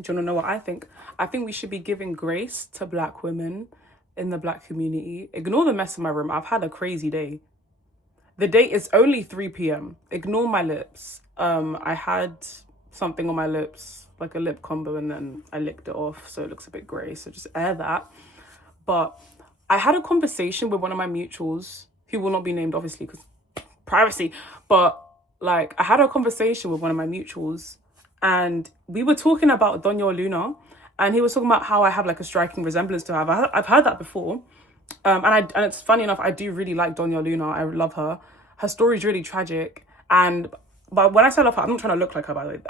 Do you want to know what I think? I think we should be giving grace to black women in the black community. Ignore the mess in my room. I've had a crazy day. The date is only 3 p.m. Ignore my lips. I had something on my lips, like a lip combo, and then I licked it off, so it looks a bit grey. So just air that. But I had a conversation with one of my mutuals, who will not be named, obviously, because privacy. But like, I had a conversation with one of my mutuals, and we were talking about Donyale Luna, and he was talking about how I have like a striking resemblance to her. I've heard that before. And it's funny enough, I do really like Donyale Luna. I love her. Her story is really tragic. But when I say love her, I'm not trying to look like her, by the way.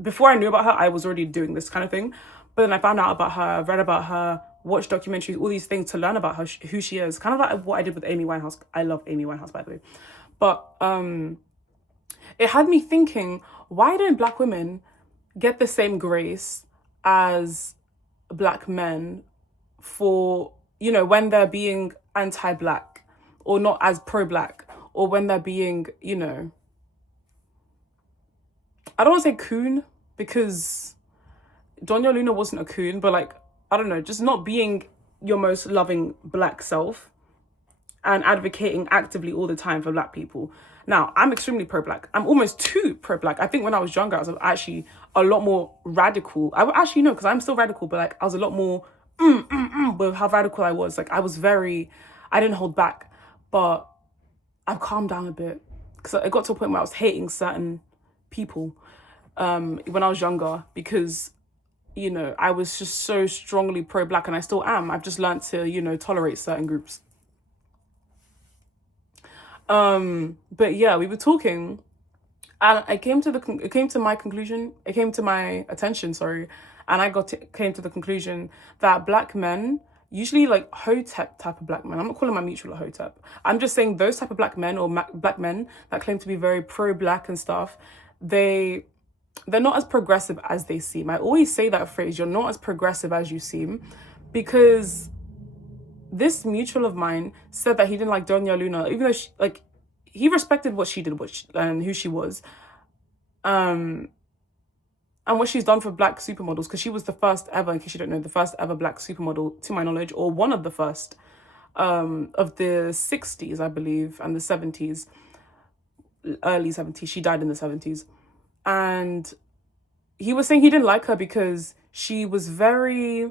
Before I knew about her, I was already doing this kind of thing. But then I found out about her, read about her, watched documentaries, all these things to learn about her, who she is. Kind of like what I did with Amy Winehouse. I love Amy Winehouse, by the way. But it had me thinking, why don't black women get the same grace as black men for, when they're being anti-black or not as pro-black, or when they're being, I don't want to say coon, because Donyale Luna wasn't a coon, but like, I don't know, just not being your most loving black self and advocating actively all the time for black people. Now, I'm extremely pro-black. I'm almost too pro-black. I think when I was younger, I was actually a lot more radical. I would actually know, because I'm still radical, but like I was a lot more with how radical I was. Like I didn't hold back, but I've calmed down a bit, because it got to a point where I was hating certain people when I was younger, because I was just so strongly pro-black, and I still am. I've just learned to tolerate certain groups. But yeah, we were talking, and it came to my attention, sorry, and came to the conclusion that black men, usually like hotep type of black men, I'm not calling my mutual a hotep, I'm just saying those type of black men, or black men that claim to be very pro-black and stuff, they're not as progressive as they seem. I always say that phrase, you're not as progressive as you seem, because this mutual of mine said that he didn't like Donyale Luna, even though he respected what she did, and who she was, and what she's done for black supermodels, because she was the first ever, in case you don't know, the first ever black supermodel, to my knowledge, or one of the first, of the 60s, I believe, and the 70s, early 70s. She died in the 70s. And he was saying he didn't like her because she wasn't very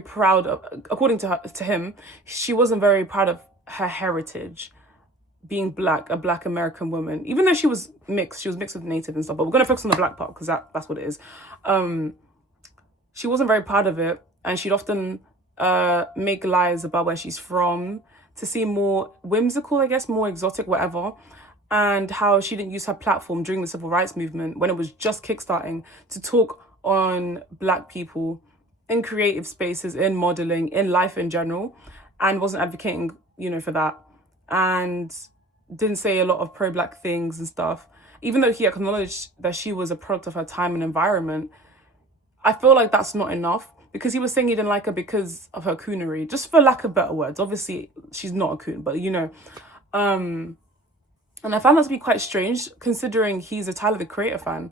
proud of, according to him, she wasn't very proud of her heritage, being black, a black American woman, even though she was mixed with native and stuff, but we're going to focus on the black part, because that's what it is. She wasn't very proud of it, and she'd often make lies about where she's from to seem more whimsical, I guess, more exotic, whatever. And how she didn't use her platform during the civil rights movement, when it was just kickstarting, to talk on black people in creative spaces, in modeling, in life in general, and wasn't advocating, for that. And didn't say a lot of pro-black things and stuff. Even though he acknowledged that she was a product of her time and environment, I feel like that's not enough, because he was saying he didn't like her because of her coonery, just for lack of better words. Obviously, she's not a coon, but and I found that to be quite strange, considering he's a Tyler, the Creator fan,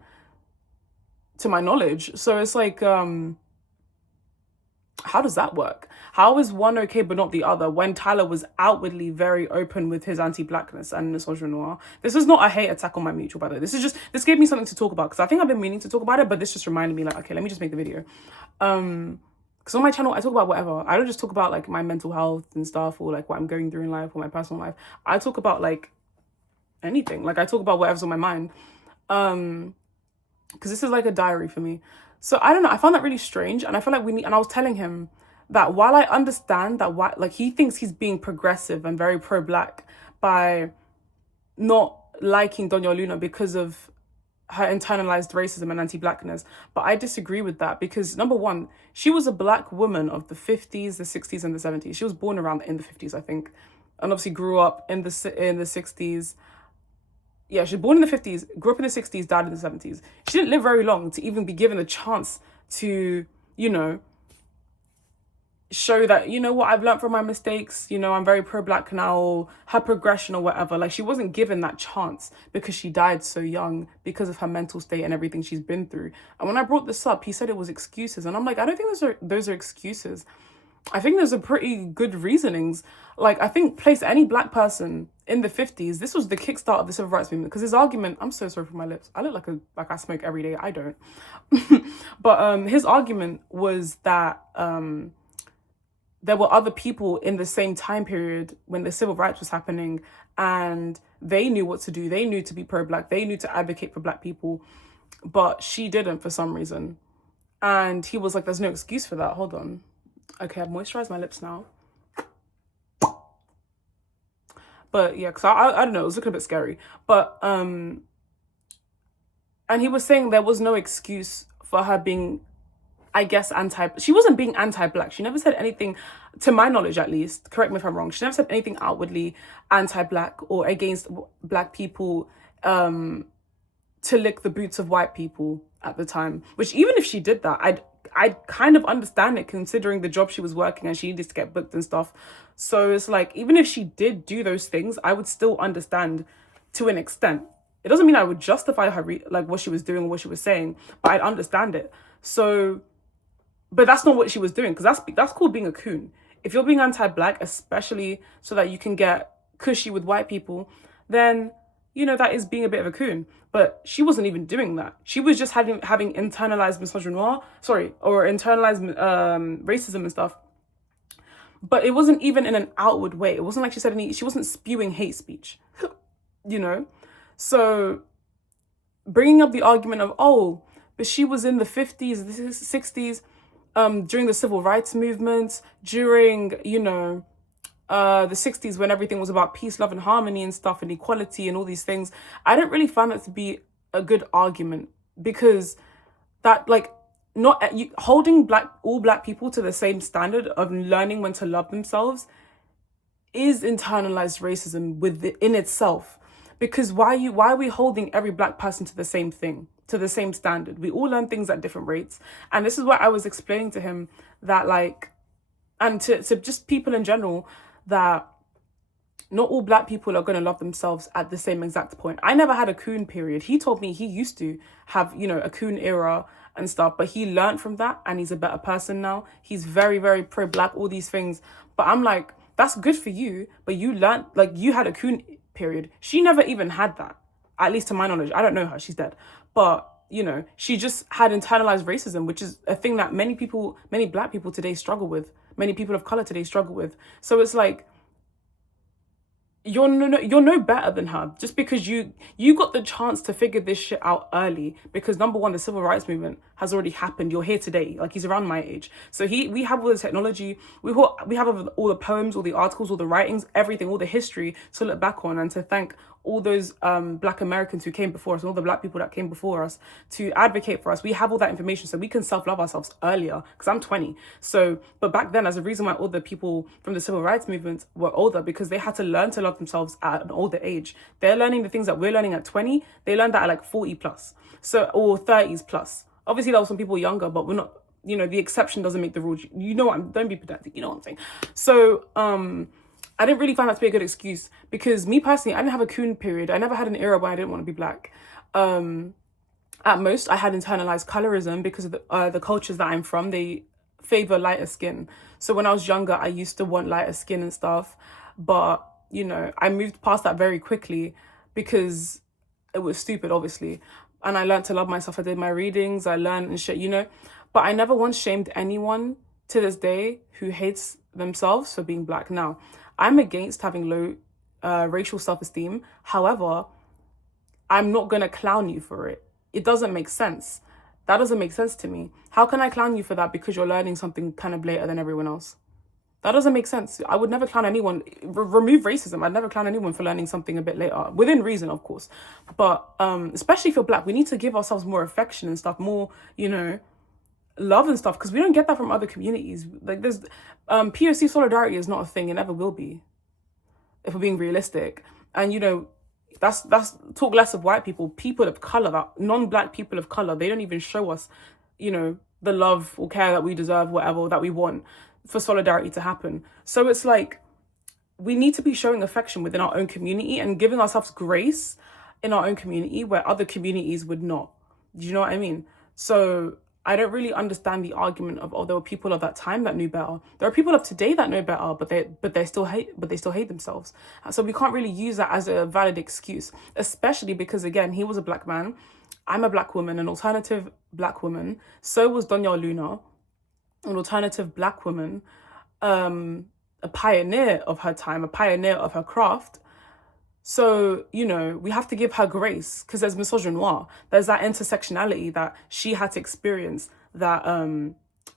to my knowledge. So it's like, how does that work? How is one okay but not the other, when Tyler was outwardly very open with his anti-blackness and misogynoir? This is not a hate attack on my mutual, by the way. This gave me something to talk about, because I think I've been meaning to talk about it, but this just reminded me, like, okay, let me just make the video. Because on my channel, I talk about whatever. I don't just talk about like my mental health and stuff, or like what I'm going through in life, or my personal life. I talk about like anything. Like I talk about whatever's on my mind, because this is like a diary for me. So I don't know, I found that really strange, and I feel like and I was telling him that while I understand that like he thinks he's being progressive and very pro-black by not liking Donyale Luna because of her internalized racism and anti-blackness, but I disagree with that, because number one, she was a black woman of the 50s, the 60s, and the 70s. She was born around in the 50s, I think, and obviously grew up in the 60s. Yeah, she was born in the 50s, grew up in the 60s, died in the 70s. She didn't live very long to even be given the chance to, show that, you know what, I've learned from my mistakes, you know, I'm very pro-black now, or her progression or whatever. Like, she wasn't given that chance because she died so young because of her mental state and everything she's been through. And when I brought this up, he said it was excuses, and I'm like, I don't think those are excuses. I think those are pretty good reasonings. Like, I think place any black person in the 50s, this was the kickstart of the civil rights movement, because his argument, I'm so sorry for my lips, I look like I smoke every day. I don't. But his argument was that there were other people in the same time period when the civil rights was happening, and they knew what to do. They knew to be pro-black. They knew to advocate for black people, but she didn't for some reason. And he was like, there's no excuse for that. Hold on. Okay, I've moisturized my lips now. But yeah, because I don't know, it was looking a bit scary. But and he was saying there was no excuse for her being, I guess, she wasn't being anti-black. She never said anything, to my knowledge at least, correct me if I'm wrong, she never said anything outwardly anti-black or against black people to lick the boots of white people at the time. Which, even if she did that, I'd kind of understand it, considering the job she was working and she needed to get booked and stuff. So it's like, even if she did do those things, I would still understand to an extent. It doesn't mean I would justify her like what she was doing or what she was saying, but I'd understand it. So, but that's not what she was doing, because that's called being a coon. If you're being anti-black, especially so that you can get cushy with white people, then, you know, that is being a bit of a coon. But she wasn't even doing that. She was just having internalized misogynoir, or internalized racism and stuff. But it wasn't even in an outward way. It wasn't like she wasn't spewing hate speech, you know? So bringing up the argument of, oh, but she was in the 50s, the 60s, during the civil rights movement, during, you know, the 60s, when everything was about peace, love and harmony and stuff, and equality and all these things. I don't really find that to be a good argument, because that, like, not holding all black people to the same standard of learning when to love themselves is internalized racism in itself. Because why are we holding every black person to the same thing, to the same standard? We all learn things at different rates. And this is what I was explaining to him, that, like, and to just people in general, that not all black people are going to love themselves at the same exact point. I never had a coon period. He told me he used to have, you know, a coon era and stuff, but he learned from that and he's a better person now. He's very, very pro-black, all these things. But I'm like, that's good for you, but you learned, like, you had a coon period. She never even had that, at least to my knowledge. I don't know her, she's dead. But, you know, she just had internalized racism, which is a thing that many black people today struggle with. Many people of color today struggle with. So it's like, you're no better than her just because you got the chance to figure this shit out early. Because number one, the civil rights movement has already happened. You're here today. Like, he's around my age, so we have all the technology, we have all the poems, all the articles, all the writings, everything, all the history to look back on, and to thank all those black Americans who came before us, and all the black people that came before us to advocate for us. We have all that information, so we can self-love ourselves earlier, because I'm 20. So, but back then, there's a reason why all the people from the civil rights movement were older, because they had to learn to love themselves at an older age. They're learning the things that we're learning at 20. They learned that at like 40 plus, so, or 30s plus. Obviously, there were some people younger, but we're not, you know, the exception doesn't make the rule. You know what don't be pedantic, you know what I'm saying? So, I didn't really find that to be a good excuse, because me personally, I didn't have a coon period. I never had an era where I didn't want to be black. At most, I had internalized colorism because of the cultures that I'm from. They favor lighter skin. So when I was younger, I used to want lighter skin and stuff. But, you know, I moved past that very quickly because it was stupid, obviously. And I learned to love myself. I did my readings, I learned and shit, you know. But I never once shamed anyone to this day who hates themselves for being black. Now, I'm against having low racial self-esteem. However, I'm not going to clown you for it. It doesn't make sense. That doesn't make sense to me. How can I clown you for that because you're learning something kind of later than everyone else? That doesn't make sense. I would never clown anyone. Remove racism. I'd never clown anyone for learning something a bit later. Within reason, of course. But especially if you're black, we need to give ourselves more affection and stuff, more, you know, love and stuff, because we don't get that from other communities. Like, there's POC solidarity is not a thing. It never will be, if we're being realistic. And, you know, that's talk less of white people of color, that non-black people of color, they don't even show us, you know, the love or care that we deserve, whatever, that we want. for solidarity to happen. So it's like, we need to be showing affection within our own community and giving ourselves grace in our own community where other communities would not. Do you know what I mean? So I don't really understand the argument of, oh, there were people of that time that knew better. There are people of today that know better, but they still hate themselves. So we can't really use that as a valid excuse, especially because, again, he was a black man. I'm a black woman, an alternative black woman. So was Donyale Luna, an alternative black woman, a pioneer of her time, a pioneer of her craft. So, you know, we have to give her grace because there's misogynoir. There's that intersectionality that she had to experience that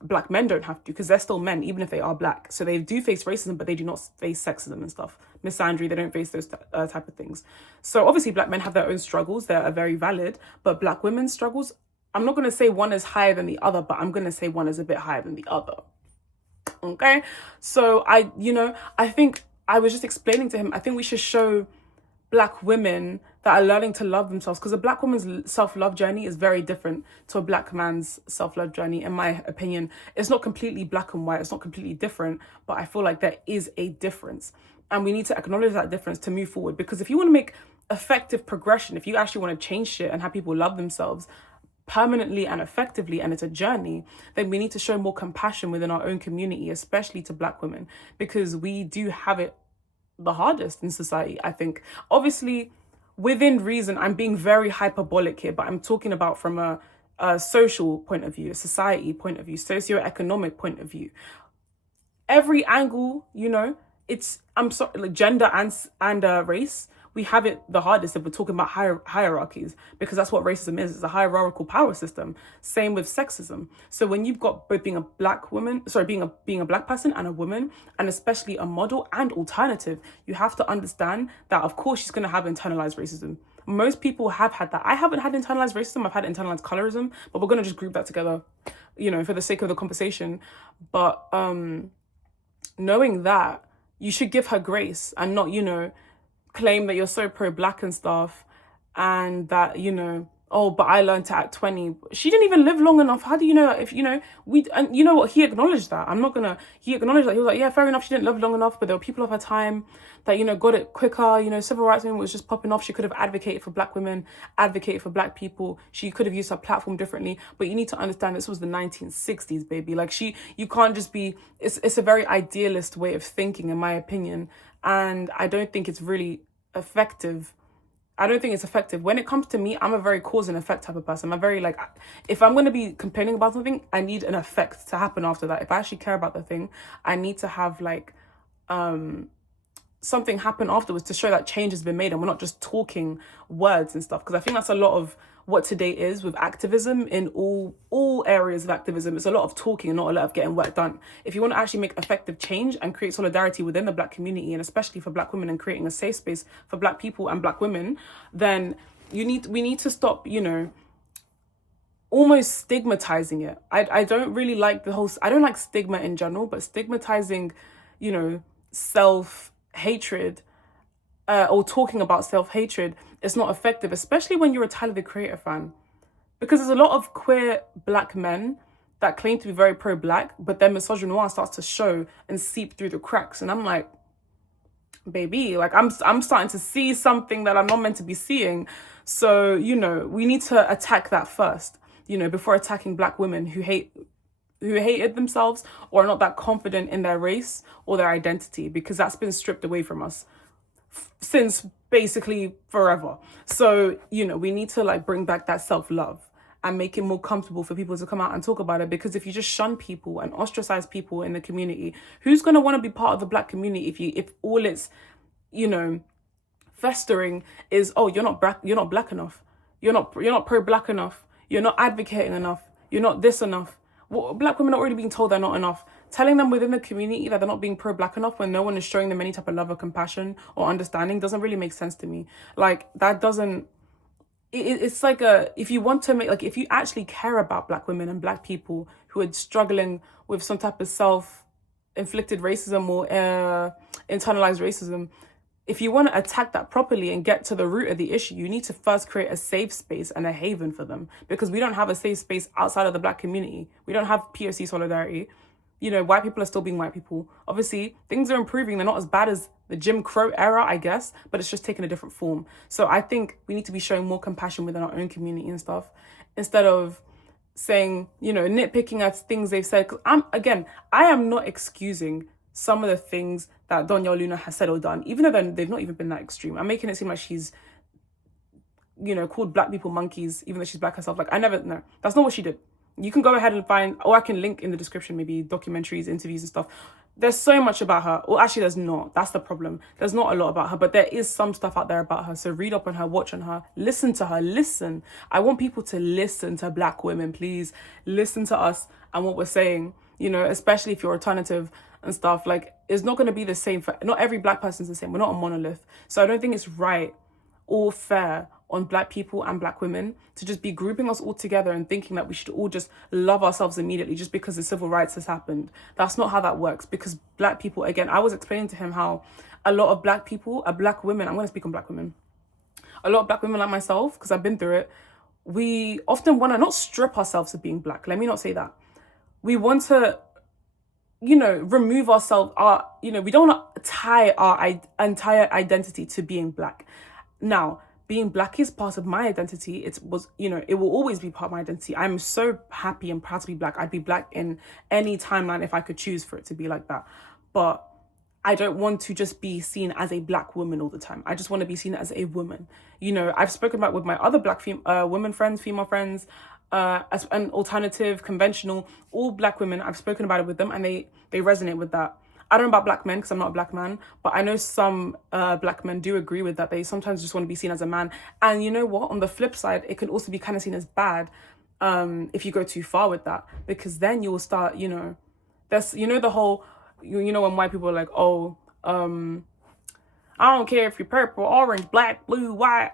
black men don't have to, because they're still men, even if they are black. So they do face racism, but they do not face sexism and stuff. Misandry, they don't face those type of things. So obviously black men have their own struggles. They are very valid. But black women's struggles, I'm not going to say one is higher than the other, but I'm going to say one is a bit higher than the other. Okay? So I think I was just explaining to him, I think we should show black women that are learning to love themselves, because a black woman's self-love journey is very different to a black man's self-love journey. In my opinion, it's not completely black and white, it's not completely different, but I feel like there is a difference, and we need to acknowledge that difference to move forward. Because if you want to make effective progression, if you actually want to change shit and have people love themselves permanently and effectively, and it's a journey, then we need to show more compassion within our own community, especially to black women, because we do have it the hardest in society, I think. Obviously, within reason, I'm being very hyperbolic here, but I'm talking about from a social point of view, a society point of view, socioeconomic point of view. Every angle, I'm sorry, like gender and race, we have it the hardest if we're talking about hierarchies, because that's what racism is. It's a hierarchical power system. Same with sexism. So when you've got both being a black woman, being a black person and a woman, and especially a model and alternative, you have to understand that, of course, she's going to have internalized racism. Most people have had that. I haven't had internalized racism. I've had internalized colorism, but we're going to just group that together, for the sake of the conversation. But knowing that, you should give her grace and not, claim that you're so pro-black and stuff, and that, oh, but I learned it at 20. She didn't even live long enough. How do you know that? If, and you know what, he acknowledged that. He acknowledged that. He was like, yeah, fair enough, she didn't live long enough, but there were people of her time that, got it quicker. Civil rights movement was just popping off. She could have advocated for black women, advocated for black people. She could have used her platform differently. But you need to understand, this was the 1960s, baby. Like, you can't just be, it's a very idealist way of thinking, in my opinion. And I don't think it's really effective. I don't think it's effective. When it comes to me, I'm a very cause and effect type of person. I'm very if I'm going to be complaining about something, I need an effect to happen after that. If I actually care about the thing, I need to have something happen afterwards to show that change has been made and we're not just talking words and stuff. Because I think that's a lot of what today is with activism, in all areas of activism. It's a lot of talking and not a lot of getting work done. If you want to actually make effective change and create solidarity within the black community, and especially for black women, and creating a safe space for black people and black women, then we need to stop, almost stigmatizing it. I don't really like I don't like stigma in general, but stigmatizing, self-hatred, or talking about self-hatred, is not effective, especially when you're a Tyler the Creator fan. Because there's a lot of queer black men that claim to be very pro-black, but then misogynoir starts to show and seep through the cracks. And I'm like, baby, I'm starting to see something that I'm not meant to be seeing. So, we need to attack that first, before attacking black women who hated themselves or are not that confident in their race or their identity, because that's been stripped away from us since basically forever. So, we need to bring back that self-love and make it more comfortable for people to come out and talk about it. Because if you just shun people and ostracize people in the community, who's going to want to be part of the black community if all it's, festering is, oh, you're not black enough. You're not pro-black enough. You're not advocating enough. You're not this enough. Well, black women are already being told they're not enough. Telling them within the community that they're not being pro-black enough when no one is showing them any type of love or compassion or understanding doesn't really make sense to me. That doesn't... It's like if you want to make... if you actually care about black women and black people who are struggling with some type of self-inflicted racism or internalized racism, if you want to attack that properly and get to the root of the issue, you need to first create a safe space and a haven for them, because we don't have a safe space outside of the black community. We don't have POC solidarity. white people are still being white people. Obviously, things are improving. They're not as bad as the Jim Crow era, I guess, but it's just taken a different form. So I think we need to be showing more compassion within our own community and stuff, instead of saying, nitpicking at things they've said. Because I am not excusing some of the things that Donyale Luna has said or done, even though they've not even been that extreme. I'm making it seem like she's, called black people monkeys, even though she's black herself. Like, no, that's not what she did. You can go ahead and find, or I can link in the description, maybe documentaries, interviews and stuff. There's so much about her. Well, actually, there's not. That's the problem. There's not a lot about her, but there is some stuff out there about her. So read up on her, watch on her, listen to her, listen. I want people to listen to black women, please. Listen to us and what we're saying, especially if you're alternative and stuff. Like, it's not going to be the same for, not every black person's the same. We're not a monolith. So I don't think it's right or fair on black people and black women to just be grouping us all together and thinking that we should all just love ourselves immediately just because the civil rights has happened. That's not how that works, because black people, again, I was explaining to him how a lot of black people are black women. I'm going to speak on black women. A lot of black women like myself, because I've been through it, we often want to not strip ourselves of being black. Let me not say that. We want to, remove ourselves, we don't want to tie our entire identity to being black. Now, being black is part of my identity. It will always be part of my identity. I'm so happy and proud to be black. I'd be black in any timeline if I could choose for it to be like that. But I don't want to just be seen as a black woman all the time. I just want to be seen as a woman. I've spoken about with my other black women friends, female friends, as an alternative, conventional, all black women. I've spoken about it with them and they resonate with that. I don't know about black men because I'm not a black man, but I know some black men do agree with that. They sometimes just want to be seen as a man. And you know what? On the flip side, it can also be kind of seen as bad if you go too far with that, because then you'll start, there's, the whole, when white people are like, oh, I don't care if you're purple, orange, black, blue, white,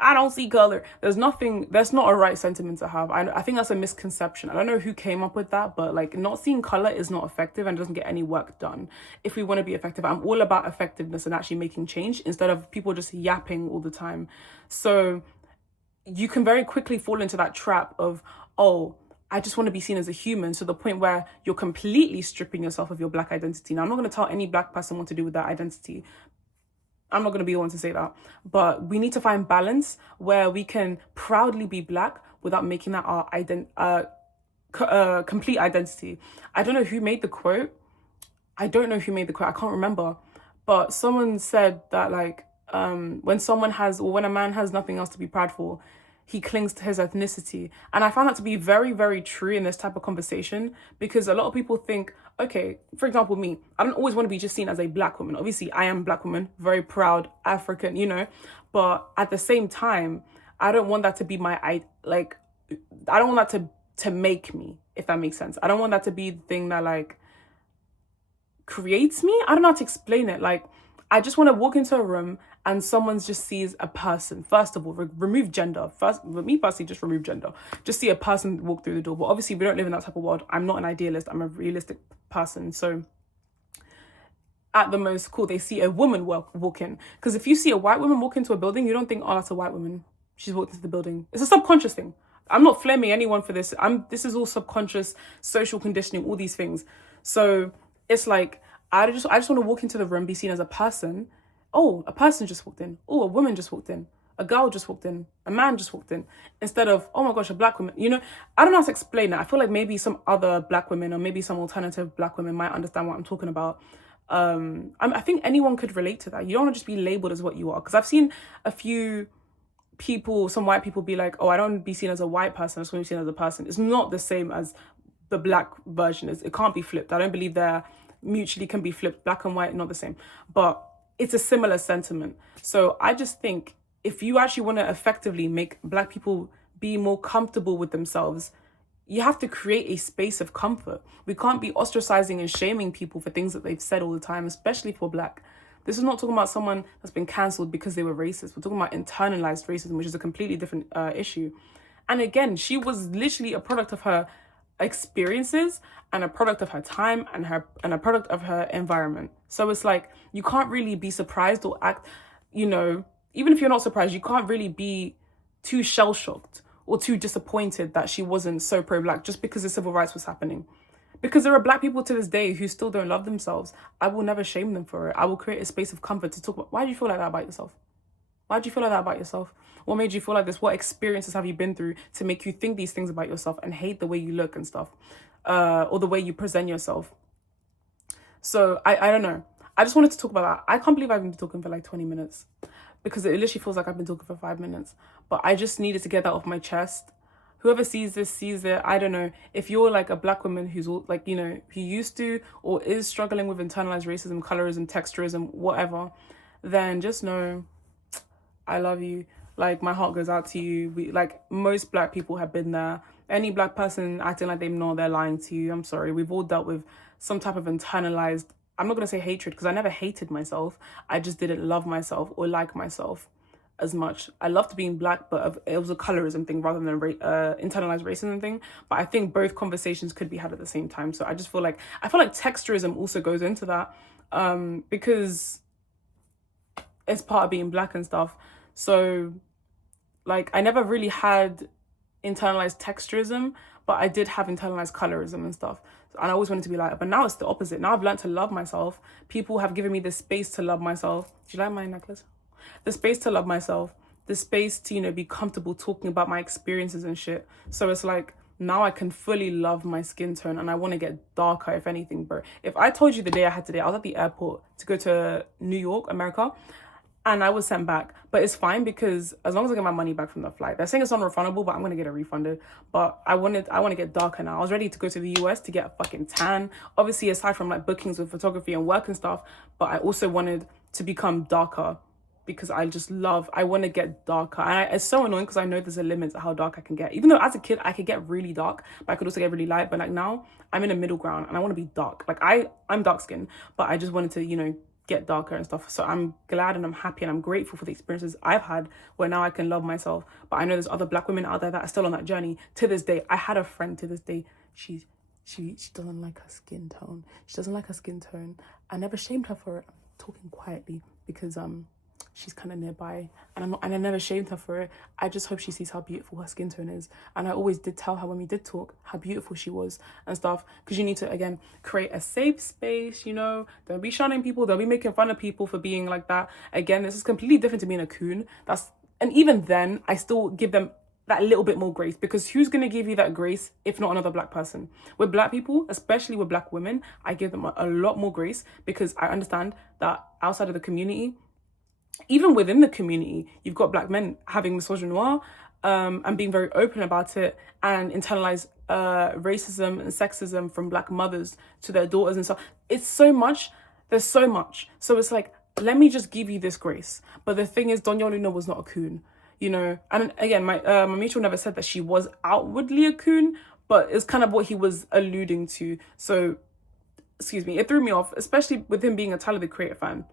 I don't see color. That's not a right sentiment to have. I think that's a misconception. I don't know who came up with that, but like, not seeing color is not effective and doesn't get any work done. If we want to be effective, I'm all about effectiveness and actually making change instead of people just yapping all the time. So you can very quickly fall into that trap of, oh, I just want to be seen as a human, to the point where you're completely stripping yourself of your black identity. Now, I'm not going to tell any black person what to do with that identity. I'm not going to be the one to say that, but we need to find balance where we can proudly be black without making that our complete identity. I don't know who made the quote. I can't remember, but someone said that like, when a man has nothing else to be proud for, he clings to his ethnicity. And I found that to be very, very true in this type of conversation, because a lot of people think, okay, for example, me, I don't always want to be just seen as a black woman. Obviously, I am a black woman, very proud African, but at the same time, I don't want that to be I don't want that to make me, if that makes sense. I don't want that to be the thing that like creates me. I don't know how to explain it. Like, I just want to walk into a room and someone just sees a person. First of all, remove gender. First, with me personally, just remove gender. Just see a person walk through the door. But obviously, we don't live in that type of world. I'm not an idealist. I'm a realistic person. So at the most, cool, they see a woman walk in. Because if you see a white woman walk into a building, you don't think, oh, that's a white woman. She's walked into the building. It's a subconscious thing. I'm not flaming anyone for this. This is all subconscious, social conditioning, all these things. So it's like, I just want to walk into the room, be seen as a person. Oh, a person just walked in. Oh, a woman just walked in. A girl just walked in. A man just walked in. Instead of, oh my gosh, a black woman. I don't know how to explain that. I feel like maybe some other black women or maybe some alternative black women might understand what I'm talking about. I think anyone could relate to that. You don't want to just be labeled as what you are. Because I've seen a few people, some white people be like, oh, I don't want to be seen as a white person. I just want to be seen as a person. It's not the same as the black version is. It can't be flipped. I don't believe they're mutually can be flipped. Black and white, not the same. But it's a similar sentiment. So I just think if you actually want to effectively make black people be more comfortable with themselves, you have to create a space of comfort. We can't be ostracizing and shaming people for things that they've said all the time, especially for black. This is not talking about someone that's been cancelled because they were racist. We're talking about internalized racism, which is a completely different issue. And again, she was literally a product of her experiences and a product of her time and a product of her environment. So it's like, you can't really be surprised or act, even if you're not surprised, you can't really be too shell-shocked or too disappointed that she wasn't so pro-black just because the civil rights was happening. Because there are black people to this day who still don't love themselves. I will never shame them for it. I will create a space of comfort to talk about, why do you feel like that about yourself? Why do you feel like that about yourself? What made you feel like this? What experiences have you been through to make you think these things about yourself and hate the way you look and stuff, or the way you present yourself? So I don't know. I just wanted to talk about that. I can't believe I've been talking for like 20 minutes because it literally feels like I've been talking for 5 minutes. But I just needed to get that off my chest. Whoever sees this sees it. I don't know. If you're like a black woman who's like, you know, who used to or is struggling with internalized racism, colorism, texturism, whatever, then just know I love you. Like, my heart goes out to you. Like, most black people have been there. Any black person acting like they know, they're lying to you. I'm sorry. We've all dealt with some type of internalized, I'm not going to say hatred because I never hated myself. I just didn't love myself or like myself as much. I loved being black, but it was a colorism thing rather than internalized racism thing. But I think both conversations could be had at the same time. So I feel like texturism also goes into that, because it's part of being black and stuff. So like, I never really had internalized texturism, but I did have internalized colorism and stuff. And I always wanted to be like, but now it's the opposite. Now I've learned to love myself. People have given me the space to love myself. Do you like my necklace? The space to love myself, the space to, you know, be comfortable talking about my experiences and shit. So it's like, now I can fully love my skin tone and I want to get darker, if anything, bro. If I told you the day I had today, I was at the airport to go to New York, America, and I was sent back. But it's fine because as long as I get my money back from the flight, they're saying it's non-refundable, but I'm going to get it refunded. But I want to get darker now. I was ready to go to the US to get a fucking tan. Obviously, aside from like bookings with photography and work and stuff, but I also wanted to become darker because I want to get darker. And it's so annoying because I know there's a limit to how dark I can get. Even though as a kid, I could get really dark, but I could also get really light. But like now, I'm in a middle ground and I want to be dark. Like I'm dark skinned, but I just wanted to, you know, get darker and stuff. So I'm glad and I'm happy and I'm grateful for the experiences I've had where now I can love myself. But I know there's other black women out there that are still on that journey to this day. I had a friend to this day. She doesn't like her skin tone. She doesn't like her skin tone. I never shamed her for it. I'm talking quietly because she's kind of nearby, and I never shamed her for it. I just hope she sees how beautiful her skin tone is. And I always did tell her when we did talk how beautiful she was and stuff, because you need to, again, create a safe space, you know. Don't be shunning people, don't be making fun of people for being like that. Again, this is completely different to being a coon. And even then, I still give them that little bit more grace, because who's going to give you that grace if not another black person? With black people, especially with black women, I give them a lot more grace because I understand that outside of the community, even within the community, you've got black men having misogynoir, and being very open about it, and internalized racism and sexism from black mothers to their daughters and stuff. It's so much. There's so much. So it's like, let me just give you this grace. But the thing is, Donyale Luna was not a coon, you know. And again, my mutual never said that she was outwardly a coon, but it's kind of what he was alluding to. So, excuse me, it threw me off, especially with him being a Tyler the Creator fan.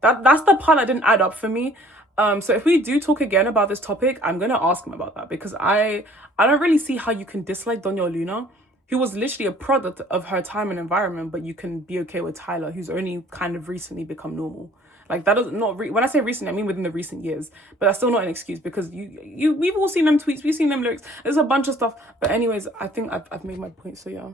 That's the part that didn't add up for me. So if we do talk again about this topic, I'm gonna ask him about that, because I don't really see how you can dislike Donyale Luna, who was literally a product of her time and environment, but you can be okay with Tyler, who's only kind of recently become normal. Like, that is not when I say recent, I mean within the recent years, but that's still not an excuse, because we've all seen them tweets, we've seen them lyrics. There's a bunch of stuff. But anyways, I think I've made my point. So yeah.